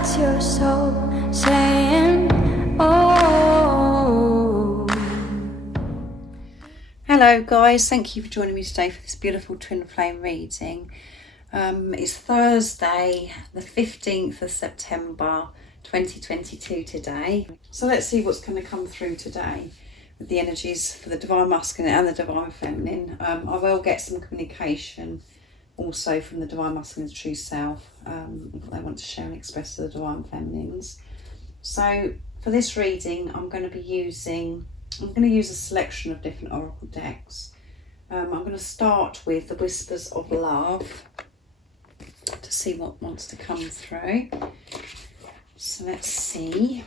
That's your soul saying, oh. Hello guys, thank you for joining me today for this beautiful twin flame reading. It's Thursday the 15th of September 2022 today. So let's see what's going to come through today with the energies for the Divine Masculine and the Divine Feminine. I will get some communication also from the Divine Masculine's true self, what they want to share and express to the Divine Feminines. So for this reading I'm going to use a selection of different oracle decks. I'm going to start with the Whispers of Love to see what wants to come through. So let's see.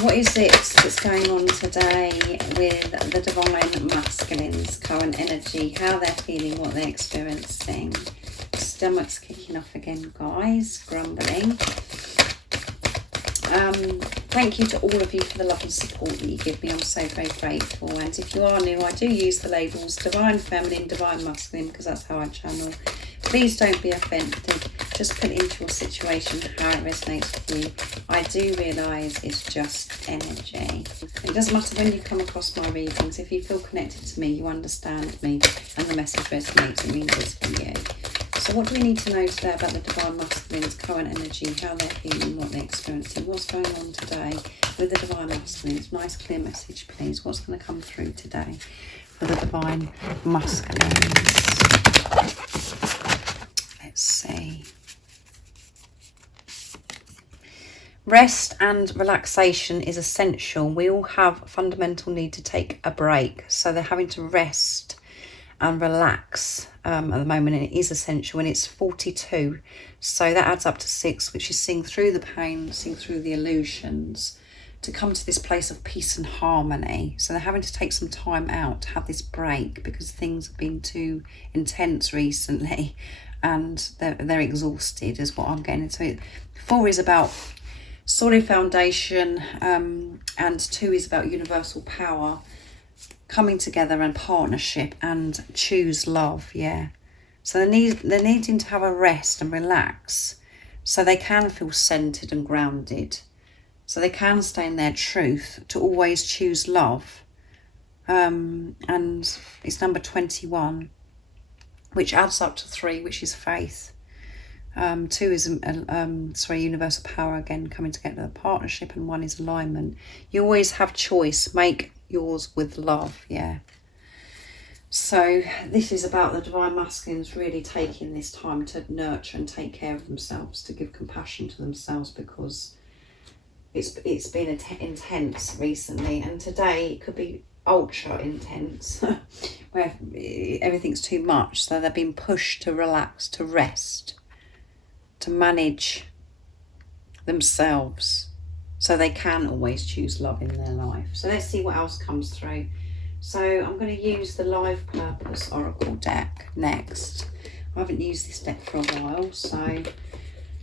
What is it that's going on today with the Divine Masculine's current energy? How they're feeling, what they're experiencing. Stomach's kicking off again, guys. Grumbling. Thank you to all of you for the love and support that you give me. I'm so very grateful. And if you are new, I do use the labels Divine Feminine, Divine Masculine, because that's how I channel. Please don't be offended. Just put it into your situation how it resonates with you. I do realise it's just energy. It doesn't matter when you come across my readings. If you feel connected to me, you understand me, and the message resonates, it means it's for you. So what do we need to know today about the Divine Masculine's current energy, how they're feeling, what they're experiencing, what's going on today with the Divine Masculines? Nice clear message, please. What's going to come through today for the Divine Masculines? Let's see. Rest and relaxation is essential. We all have a fundamental need to take a break. So they're having to rest and relax at the moment, and it is essential, and it's 42, so that adds up to 6, which is seeing through the pain, seeing through the illusions, to come to this place of peace and harmony. So they're having to take some time out to have this break because things have been too intense recently, and they're exhausted is what I'm getting into. 4 is about solid foundation, and 2 is about universal power, coming together and partnership, and choose love. So they're needing to have a rest and relax so they can feel centered and grounded, so they can stay in their truth, to always choose love. And it's number 21, which adds up to 3, which is faith. 2 is universal power, again coming together, partnership, and 1 is alignment. You always have choice. Make yours with love. So this is about the Divine Masculines really taking this time to nurture and take care of themselves, to give compassion to themselves, because it's been intense recently, and today it could be ultra intense where everything's too much. So they've been pushed to relax, to rest, to manage themselves, so they can always choose love in their life. So let's see what else comes through. So I'm going to use the Life Purpose Oracle deck next. I haven't used this deck for a while, so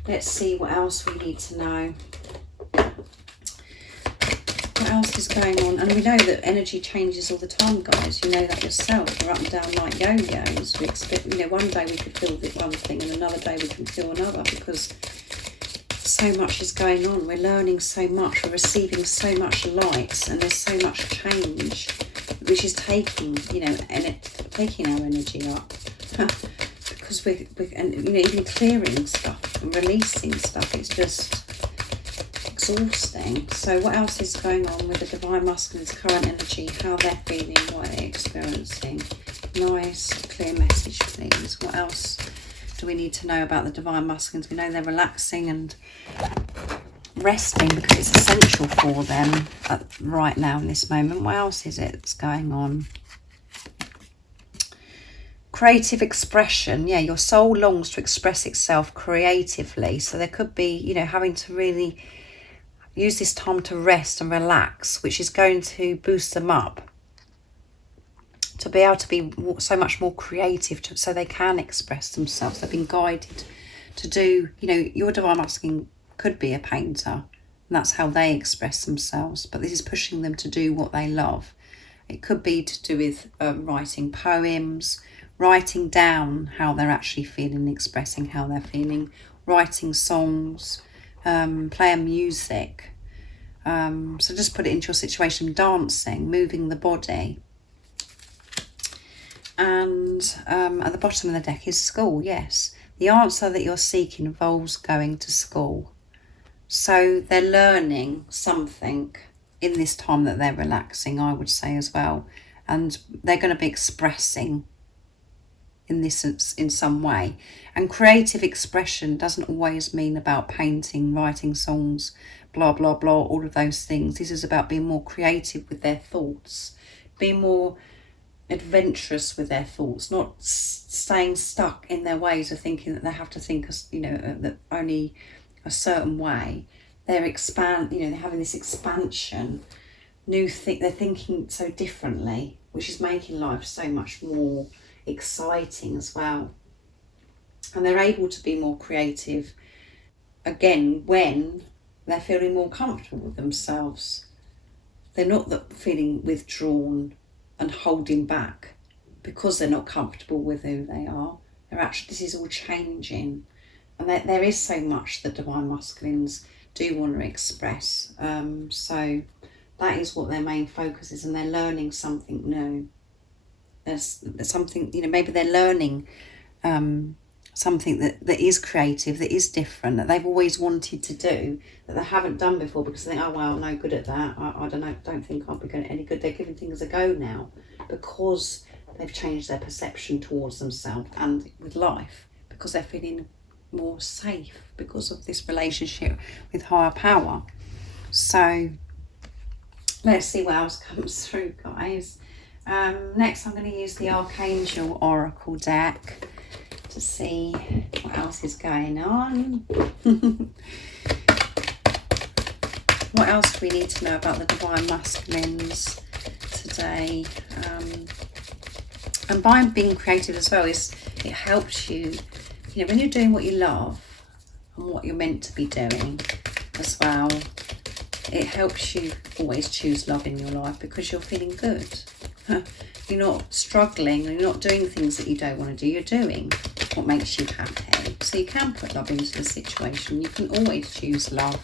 let's see what else we need to know. What else is going on? And we know that energy changes all the time, guys. You know that yourself. We're up and down like yo-yos. We expect, one day we could feel one thing and another day we can feel another, because so much is going on. We're learning so much, we're receiving so much light, and there's so much change which is taking taking our energy up because we're even clearing stuff and releasing stuff. It's just exhausting. So what else is going on with the Divine Masculine's current energy, how they're feeling, what they're experiencing? Nice clear message, please. What else do we need to know about the Divine Masculines? We know they're relaxing and resting because it's essential for them right now in this moment. What else is it that's going on? Creative expression. Your soul longs to express itself creatively. So there could be, having to really use this time to rest and relax, which is going to boost them up to be able to be so much more creative, so they can express themselves. They've been guided to do, your Divine Masculine could be a painter, and that's how they express themselves, but this is pushing them to do what they love. It could be to do with writing poems, writing down how they're actually feeling, expressing how they're feeling, writing songs, playing music. So just put it into your situation, dancing, moving the body. And at the bottom of the deck is school, yes. The answer that you're seeking involves going to school. So they're learning something in this time that they're relaxing, I would say as well. And they're going to be expressing in this in some way. And creative expression doesn't always mean about painting, writing songs, blah, blah, blah, all of those things. This is about being more creative with their thoughts, being more adventurous with their thoughts, not staying stuck in their ways of thinking that they have to think, that only a certain way. They're they're having this expansion, they're thinking so differently, which is making life so much more exciting as well. And they're able to be more creative again when they're feeling more comfortable with themselves. They're not feeling withdrawn and holding back because they're not comfortable with who they are. This is all changing, and there is so much that divine masculines do want to express. So that is what their main focus is, and they're learning something new. There's something, maybe they're learning something that is creative, that is different, that they've always wanted to do, that they haven't done before because they think, oh well, I'm no good at that. I don't think I'll be any good. They're giving things a go now because they've changed their perception towards themselves and with life, because they're feeling more safe because of this relationship with higher power. So let's see what else comes through, guys. Next I'm going to use the Archangel Oracle deck to see what else is going on. What else do we need to know about the divine masculines today? And by being creative as well, it helps you, when you're doing what you love and what you're meant to be doing as well, it helps you always choose love in your life because you're feeling good. You're not struggling, and you're not doing things that you don't want to do. You're doing what makes you happy. So you can put love into the situation. You can always choose love.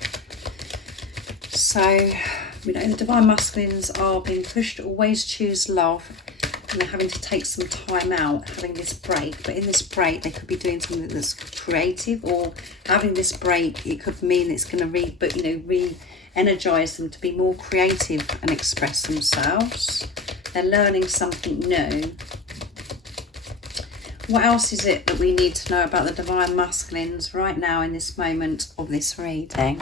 So, the divine masculines are being pushed to always choose love, and they're having to take some time out, having this break. But in this break, they could be doing something that's creative, or having this break, it could mean it's going to re-energize them to be more creative and express themselves. They're learning something new. What else is it that we need to know about the divine masculines right now in this moment of this reading?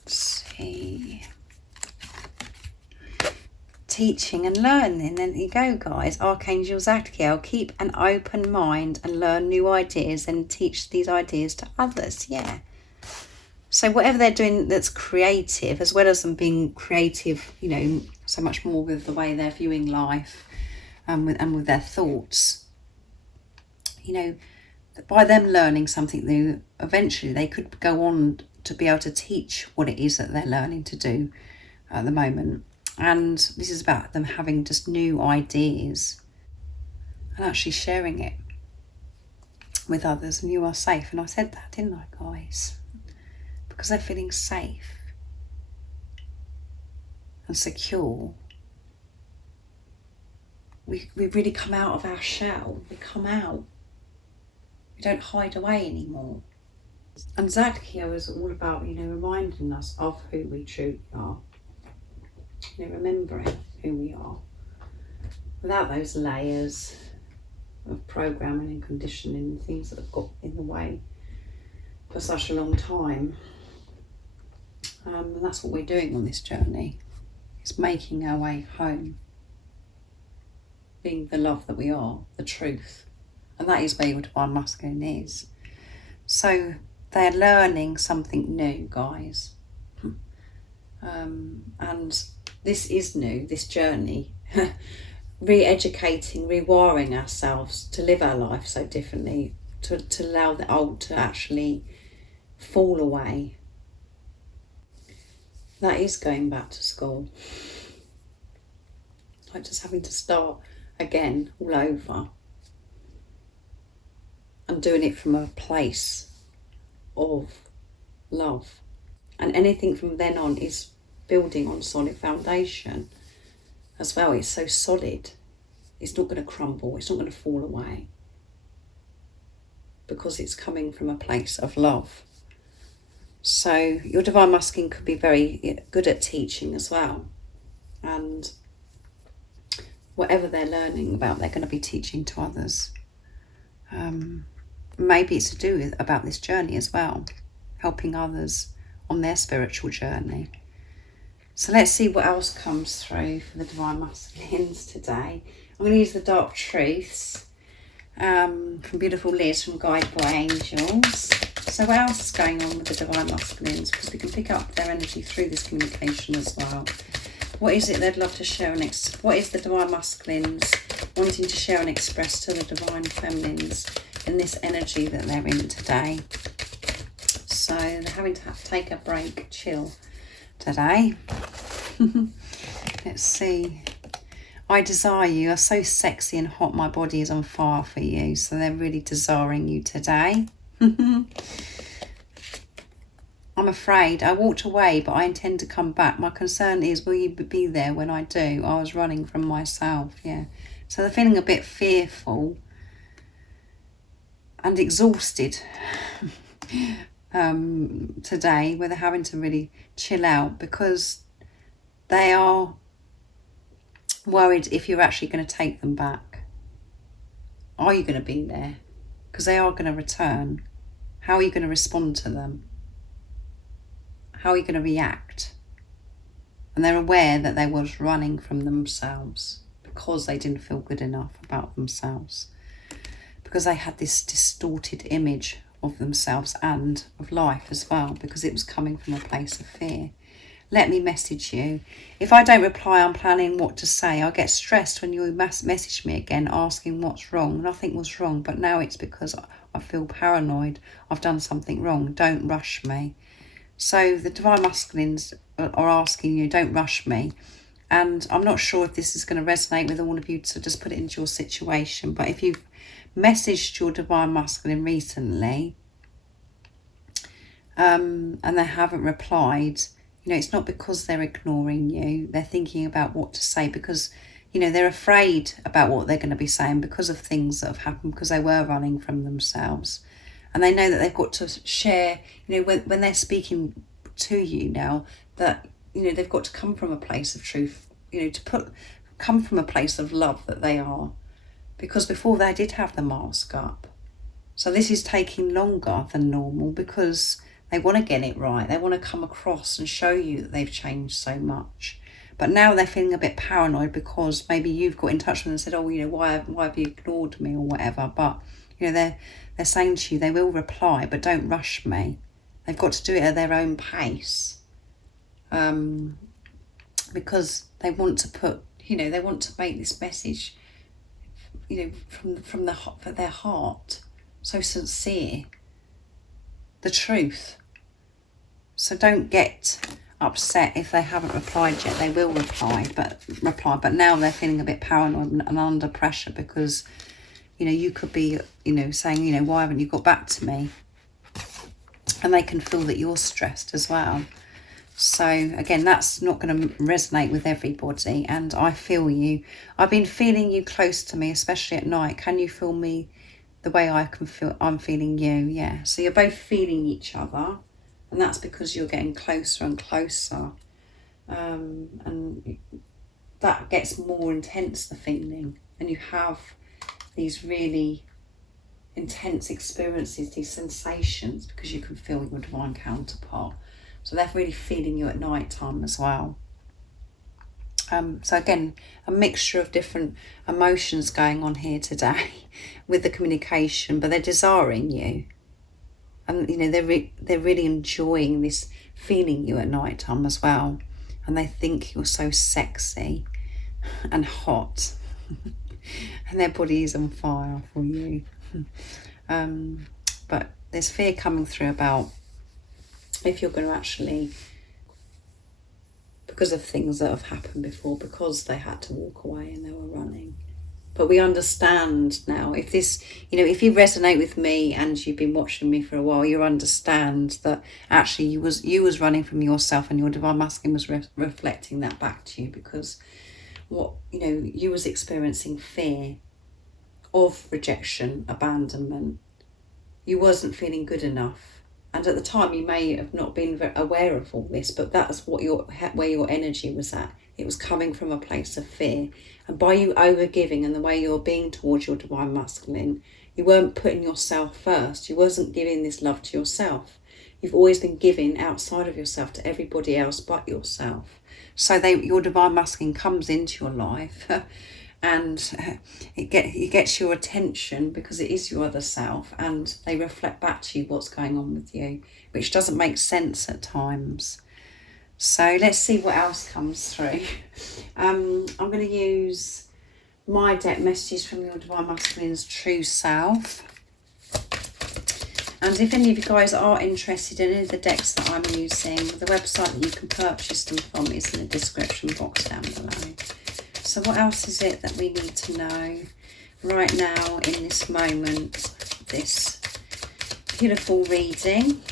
Let's see. Teaching and learning. There you go, guys. Archangel Zadkiel, keep an open mind and learn new ideas and teach these ideas to others. Yeah. So whatever they're doing that's creative, as well as them being creative, so much more with the way they're viewing life and with their thoughts, by them learning something new, eventually they could go on to be able to teach what it is that they're learning to do at the moment. And this is about them having just new ideas and actually sharing it with others. And you are safe. And I said that, didn't I, guys? Because they're feeling safe and secure. We really come out of our shell. We come out. We don't hide away anymore. And Zadkiel is all about, reminding us of who we truly are. Remembering who we are. Without those layers of programming and conditioning and things that have got in the way for such a long time. And that's what we're doing on this journey. It's making our way home. Being the love that we are, the truth. And that is where your divine masculine is. So they're learning something new, guys. And this is new, this journey. Re-educating, rewiring ourselves to live our life so differently, to allow the old to actually fall away. That is going back to school. like just having to start again all over, and doing it from a place of love. And anything from then on is building on solid foundation as well. It's so solid. It's not going to crumble. It's not going to fall away, because it's coming from a place of love. So your divine masculine could be very good at teaching as well. And whatever they're learning about, they're going to be teaching to others. Maybe it's to do with about this journey as well, helping others on their spiritual journey. So let's see what else comes through for the divine masculines today. I'm going to use the Dark Truths from beautiful Liz from Guided by Angels. So what else is going on with the divine masculines? Because we can pick up their energy through this communication as well. What is it they'd love to share and what is the divine masculines wanting to share and express to the divine feminines in this energy that they're in today? So they're having to take a break, chill today. Let's see. I desire you. You're so sexy and hot. My body is on fire for you. So they're really desiring you today. I'm afraid. I walked away, but I intend to come back. My concern is, will you be there when I do? I was running from myself. Yeah. So they're feeling a bit fearful and exhausted today, where they're having to really chill out, because they are worried if you're actually going to take them back. Are you going to be there? Because they are going to return. How are you going to respond to them? How are you going to react? And they're aware that they was running from themselves because they didn't feel good enough about themselves, because they had this distorted image of themselves and of life as well, because it was coming from a place of fear. Let me message you. If I don't reply, I'm planning what to say. I get stressed when you message me again asking what's wrong. Nothing was wrong, but now it's because I feel paranoid. I've done something wrong. Don't rush me. So the divine masculines are asking you, don't rush me. And I'm not sure if this is going to resonate with all of you, so just put it into your situation. But if you've messaged your divine masculine recently and they haven't replied, it's not because they're ignoring you. They're thinking about what to say, because, they're afraid about what they're going to be saying because of things that have happened, because they were running from themselves. And they know that they've got to share, when they're speaking to you now, that, they've got to come from a place of truth, come from a place of love that they are. Because before they did have the mask up. So this is taking longer than normal, because they want to get it right. They want to come across and show you that they've changed so much. But now they're feeling a bit paranoid, because maybe you've got in touch with them and said, why have you ignored me or whatever. But, they're saying to you, they will reply, but don't rush me. They've got to do it at their own pace. Because they want to they want to make this message, from their heart, so sincere, the truth. So don't get upset if they haven't replied yet. They will reply, but now they're feeling a bit paranoid and under pressure, because you could be saying, why haven't you got back to me? And they can feel that you're stressed as well. So again, that's not going to resonate with everybody, and I feel you. I've been feeling you close to me, especially at night. Can you feel me the way I'm feeling you? Yeah. So you're both feeling each other, and that's because you're getting closer and closer. And that gets more intense, the feeling, and you have these really intense experiences, these sensations, because you can feel your divine counterpart. So they're really feeling you at night time as well. So again, a mixture of different emotions going on here today with the communication, but they're desiring you. And, they're really enjoying this, feeling you at night time as well. And they think you're so sexy and hot. And their body is on fire for you. But there's fear coming through about if you're going to actually because of things that have happened before, because they had to walk away and they were running. But we understand now, if this, if you resonate with me and you've been watching me for a while, you understand that actually you was running from yourself, and your divine masculine was reflecting that back to you, because you was experiencing fear of rejection, abandonment. You wasn't feeling good enough. And at the time, you may have not been aware of all this, but that's where your energy was at. It was coming from a place of fear. And by you overgiving and the way you're being towards your divine masculine, you weren't putting yourself first. You wasn't giving this love to yourself. You've always been giving outside of yourself to everybody else but yourself. So your divine masculine comes into your life and it gets your attention, because it is your other self, and they reflect back to you what's going on with you, which doesn't make sense at times. So let's see what else comes through. I'm going to use my deck messages from your divine masculine's true self. And if any of you guys are interested in any of the decks that I'm using, the website that you can purchase them from is in the description box down below. So what else is it that we need to know right now in this moment, this beautiful reading?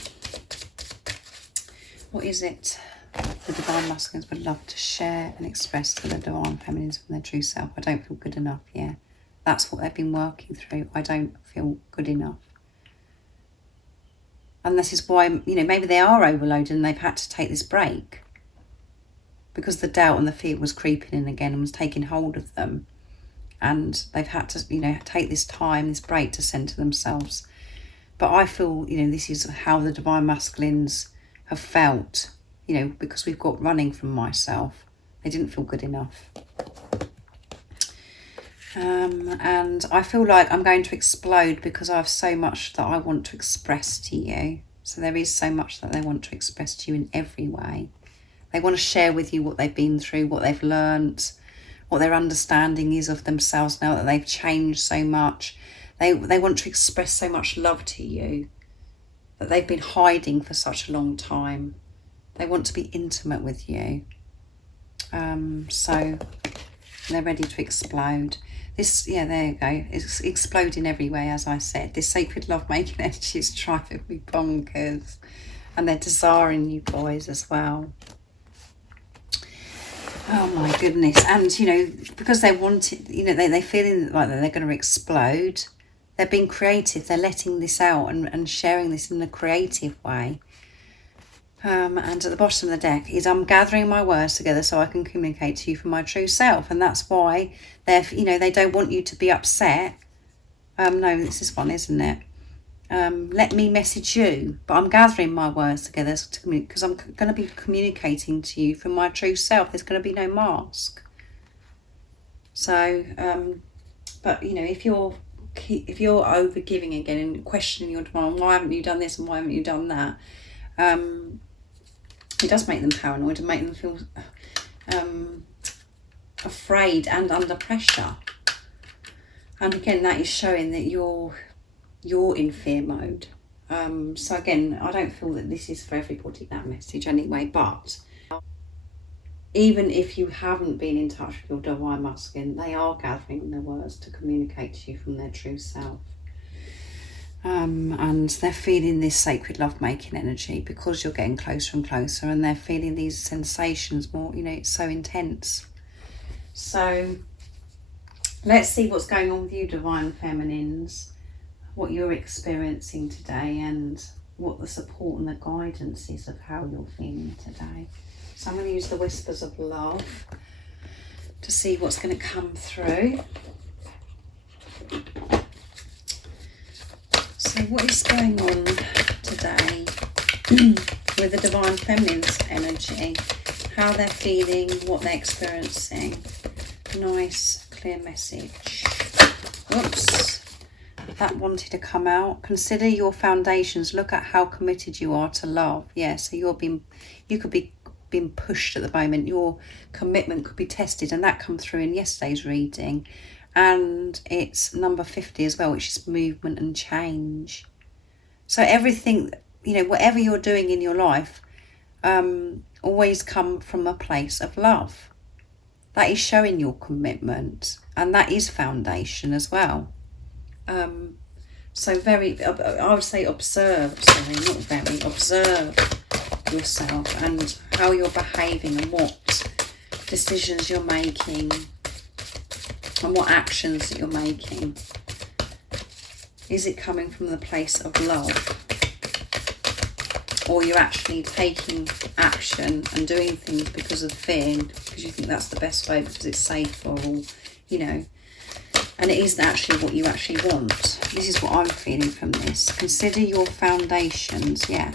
What is it the divine masculines would love to share and express to the divine feminines from their true self? I don't feel good enough. Yeah, that's what they've been working through. I don't feel good enough. And this is why, maybe they are overloaded and they've had to take this break, because the doubt and the fear was creeping in again and was taking hold of them. And they've had to, take this time, this break to centre themselves. But I feel, this is how the divine masculines have felt, because we've got running from myself. They didn't feel good enough. And I feel like I'm going to explode, because I have so much that I want to express to you. So there is so much that they want to express to you in every way. They want to share with you what they've been through, what they've learnt, what their understanding is of themselves now that they've changed so much. They want to express so much love to you that they've been hiding for such a long time. They want to be intimate with you. So they're ready to explode. This, there you go. It's exploding every way, as I said. This sacred love-making energy is driving me bonkers. And they're desiring you boys as well. Oh my goodness. And, because they want it, they're feeling like they're going to explode. They're being creative. They're letting this out and sharing this in a creative way. And at the bottom of the deck is, I'm gathering my words together so I can communicate to you from my true self. And that's why they don't want you to be upset. No, it's this one, isn't it? Let me message you, but I'm gathering my words together because I'm going to be communicating to you from my true self. There's going to be no mask. So, but if you're over giving again and questioning your divine, why haven't you done this and why haven't you done that? It does make them paranoid and make them feel afraid and under pressure. And again, that is showing that you're in fear mode. So again, I don't feel that this is for everybody, that message anyway, but even if you haven't been in touch with your divine masculine, they are gathering their words to communicate to you from their true self. And they're feeling this sacred love-making energy because you're getting closer and closer, and they're feeling these sensations more, it's so intense. So let's see what's going on with you, divine feminines, what you're experiencing today, and what the support and the guidance is of how you're feeling today. So I'm going to use the whispers of love to see what's going to come through. So what is going on today with the divine feminine's energy, how they're feeling, what they're experiencing. Nice clear message. Whoops, that wanted to come out. Consider your foundations. Look at how committed you are to love. Yeah, so you could be being pushed at the moment. Your commitment could be tested, and that come through in yesterday's reading. And it's number 50 as well, which is movement and change. So everything, whatever you're doing in your life, always come from a place of love. That is showing your commitment, and that is foundation as well. So I would say observe yourself and how you're behaving and what decisions you're making and what actions that you're making. Is it coming from the place of love? Or you're actually taking action and doing things because of fear, because you think that's the best way, because it's safer, or, you know, and it isn't actually what you actually want. This is what I'm feeling from this. Consider your foundations, yeah.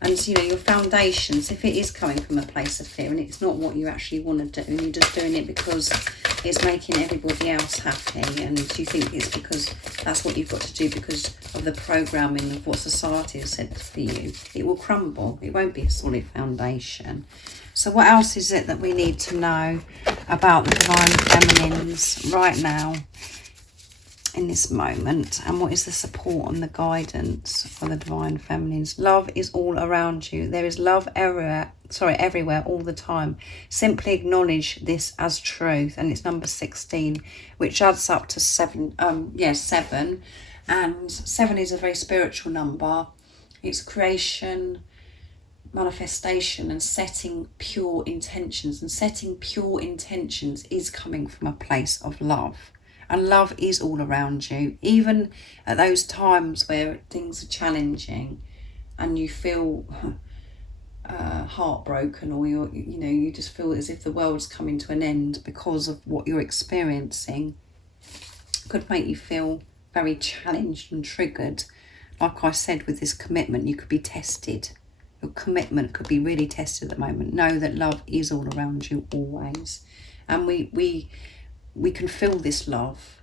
And, you know, your foundations, if it is coming from a place of fear and it's not what you actually want to do, and you're just doing it because it's making everybody else happy, and you think it's because that's what you've got to do because of the programming of what society has said for you, it will crumble. It won't be a solid foundation. So what else is it that we need to know about the Divine Feminines right now in this moment? And what is the support and the guidance for the Divine Feminines? Love is all around you. There is love everywhere all the time. Simply acknowledge this as truth. And it's number 16, which adds up to 7. 7. And 7 is a very spiritual number. It's creation, manifestation, and setting pure intentions. And setting pure intentions is coming from a place of love. And love is all around you, even at those times where things are challenging and you feel heartbroken, or you just feel as if the world's coming to an end because of what you're experiencing. It could make you feel very challenged and triggered. Like I said, with this commitment, you could be tested. Your commitment could be really tested at the moment. Know that love is all around you always. And we can feel this love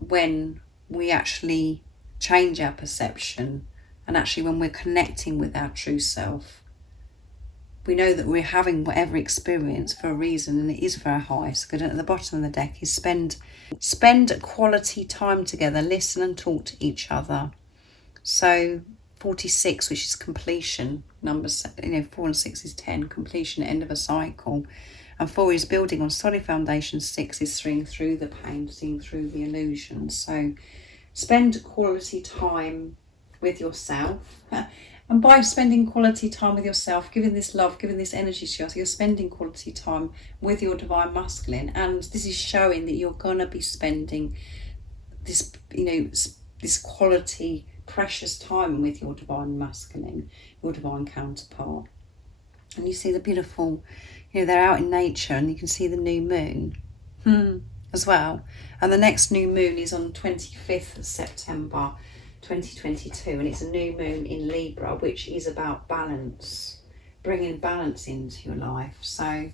when we actually change our perception, and actually when we're connecting with our true self. We know that we're having whatever experience for a reason, and it is for our highest good. And at the bottom of the deck is spend quality time together, listen and talk to each other. So 46, which is completion, 4 and 6 is 10, completion, end of a cycle. And 4 is building on solid foundation. 6 is seeing through the pain, seeing through the illusions. So spend quality time with yourself. And by spending quality time with yourself, giving this love, giving this energy to yourself, you're spending quality time with your Divine Masculine. And this is showing that you're going to be spending this, this quality, precious time with your Divine Masculine, your Divine counterpart. And you see the beautiful, they're out in nature, and you can see the new moon as well. And the next new moon is on 25th of September 2022, and it's a new moon in Libra, which is about balance, bringing balance into your life. So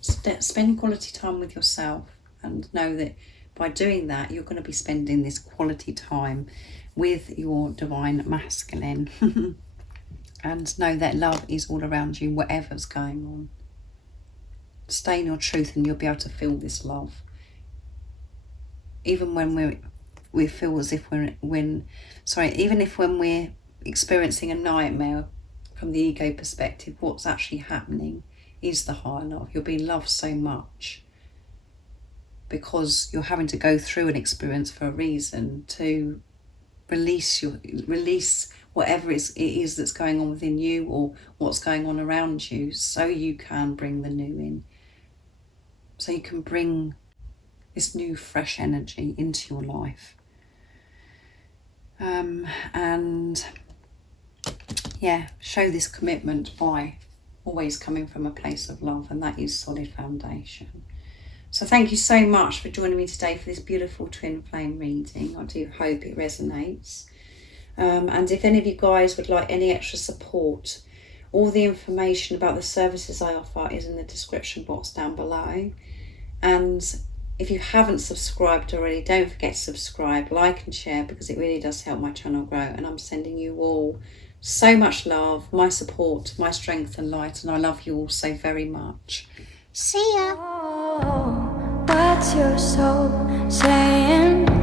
spend quality time with yourself, and know that by doing that, you're going to be spending this quality time with your Divine Masculine. And know that love is all around you, whatever's going on. Stay in your truth, and you'll be able to feel this love. Even when we feel as if when we're experiencing a nightmare from the ego perspective, what's actually happening is the higher love. You're being loved so much because you're having to go through an experience for a reason, to release whatever it is that's going on within you, or what's going on around you, so you can bring the new in. So you can bring this new fresh energy into your life. Show this commitment by always coming from a place of love, and that is solid foundation. So thank you so much for joining me today for this beautiful twin flame reading. I do hope it resonates. And if any of you guys would like any extra support, all the information about the services I offer is in the description box down below. And if you haven't subscribed already, don't forget to subscribe, like and share, because it really does help my channel grow. And I'm sending you all so much love, my support, my strength and light, and I love you all so very much. See ya. Oh, what's your soul saying?